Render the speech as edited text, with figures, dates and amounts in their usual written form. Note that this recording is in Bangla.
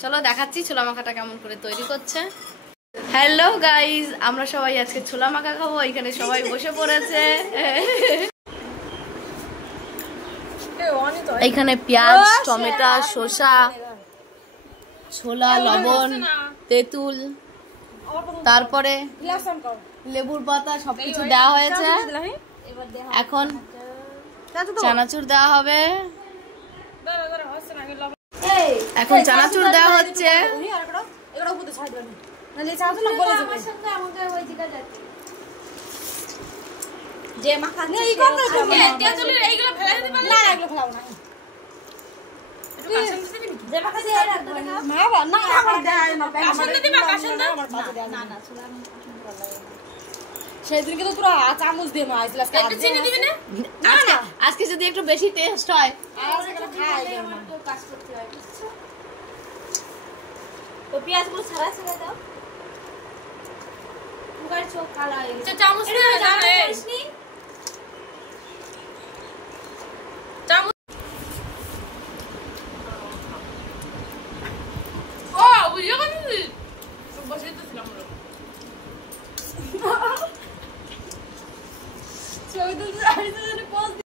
চলো দেখাচ্ছি ছোলা মাখাটা কেমন করে তৈরি করছে। হ্যালো গাইজ, আমরা সবাই আজকে ছোলা মাখা খাবো। এখানে সবাই বসে পড়েছে। এখানে পেঁয়াজ, টমেটো, শসা, ছোলা, লবণ, তেঁতুল, তারপরে লেবুর পাতা সবকিছু দেওয়া হয়েছে। এখন চানাচুর দেওয়া হবে। এখন চানাচুর দেওয়া হচ্ছে। সেদিন কিন্তু পুরো চামচ দিয়ে মাইছিল। আজকে যদি একটু বেশি টেস্ট হয় তো পেঁয়াজগুলো ছাড়া ছেড়ে দাও। চোখ কালো হয়ে গেছে। চামচ দিয়ে